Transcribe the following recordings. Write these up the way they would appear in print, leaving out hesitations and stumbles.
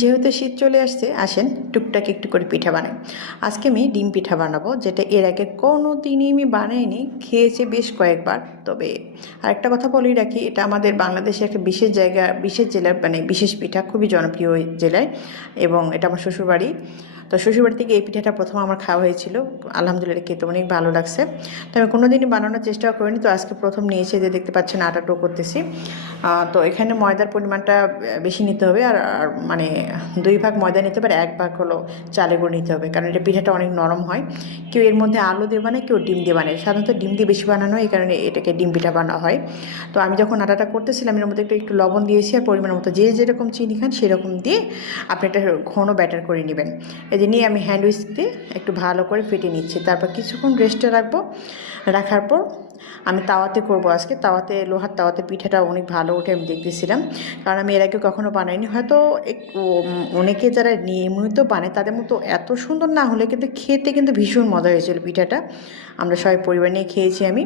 যেহেতু শীত চলে আসছে, আসেন টুকটাক একটু করে পিঠা বানাই। আজকে আমি ডিম পিঠা বানাবো, যেটা এর আগে কোনো দিনই আমি বানাইনি। খেয়েছি বেশ কয়েকবার। তবে আরেকটা কথা বলেই রাখি, এটা আমাদের বাংলাদেশে একটা বিশেষ জায়গা, বিশেষ জেলার মানে বিশেষ পিঠা, খুবই জনপ্রিয় ওই জেলায়। এবং এটা আমার শ্বশুরবাড়ি। তো শ্বশুরবাড়ি থেকে এই পিঠাটা প্রথম আমার খাওয়া হয়েছিল। আলহামদুলিল্লাহ, খেতে অনেক ভালো লাগছে। তো আমি কোনোদিনই বানানোর চেষ্টাও করিনি, তো আজকে প্রথম নিয়েছি। যে দেখতে পাচ্ছেন আটা টো করতেছি। তো এখানে ময়দার পরিমাণটা বেশি নিতে হবে। আর মানে 2 ভাগ ময়দা নিতে পারে, 1 ভাগ হলো চালের গুঁড়ো নিতে হবে, কারণ এটা পিঠাটা অনেক নরম হয়। কেউ এর মধ্যে আলু দিয়ে বানায়, কেউ ডিম দিয়ে বানায়। সাধারণত ডিম দিয়ে বেশি বানানো হয়, এই কারণে এটাকে ডিম পিঠা বানানো হয়। তো আমি যখন আটাটা করতেছিলাম, এর মধ্যে একটু একটু লবণ দিয়েছি, আর পরিমাণ মতো যে যেরকম চিনি খান সেরকম দিয়ে আপনি একটা ঘন ব্যাটার করে নেবেন। এই যে নিয়ে আমি হ্যান্ড উইস্ক দিয়ে একটু ভালো করে ফেটে নিচ্ছি। তারপর কিছুক্ষণ রেস্টে রাখবো। রাখার পর আমি তাওয়াতে করবো আজকে। তাওয়াতে, লোহার তাওয়াতে পিঠাটা অনেক ভালো ওঠে, আমি দেখতেছিলাম। কারণ আমি এর আগে কখনো বানাইনি। হয়তো একটু অনেকে যারা নিয়মিত বানায় তাদের মতো এত সুন্দর না হলে কিন্তু খেতে কিন্তু ভীষণ মজা হয়েছিল পিঠাটা। আমরা সবাই পরিবার নিয়ে খেয়েছি আমি।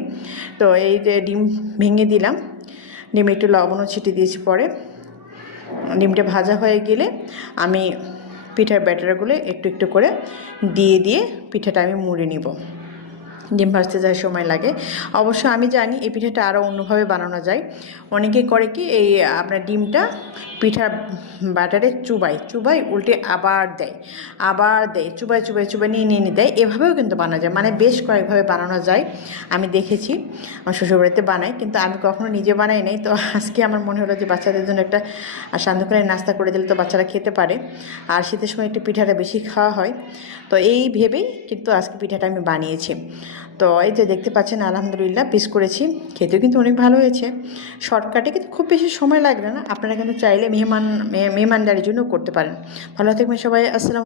তো এই যে ডিম ভেঙে দিলাম, ডিমে একটু লবণও ছিটিয়ে দিয়েছি। পরে ডিমটা ভাজা হয়ে গেলে আমি পিঠার ব্যাটারগুলো একটু একটু করে দিয়ে দিয়ে পিঠাটা আমি মুড়ে নিব। ডিম ভাজতে যা সময় লাগে। অবশ্য আমি জানি এই পিঠাটা আরও অন্যভাবে বানানো যায়। অনেকে করে কি, এই আপনার ডিমটা পিঠার ব্যাটারে চুবাই চুবাই উল্টে আবার দেয়, চুবাই চুবাই চুবাই নিয়ে দেয়। এভাবেও কিন্তু বানানো যায়, মানে বেশ কয়েকভাবে বানানো যায়। আমি দেখেছি, আমার শ্বশুরবাড়িতে বানাই, কিন্তু আমি কখনো নিজে বানাই নাই। তো আজকে আমার মনে হলো যে বাচ্চাদের জন্য একটা সান্ধ্যকালীন নাস্তা করে দিলে তো বাচ্চারা খেতে পারে। আর শীতের সময় একটু পিঠাটা বেশি খাওয়া হয়। তো এই ভেবেই কিন্তু আজকে পিঠাটা আমি বানিয়েছি। তো এই যে দেখতে পাচ্ছেন, আলহামদুলিল্লাহ পিস করেছি। খেতেও কিন্তু অনেক ভালো হয়েছে। শর্টকাটে কিন্তু খুব বেশি সময় লাগবে না। আপনারা কিন্তু চাইলে মেহমানদারির জন্য করতে পারেন। ভালো থাকবেন সবাই। আসসালাম।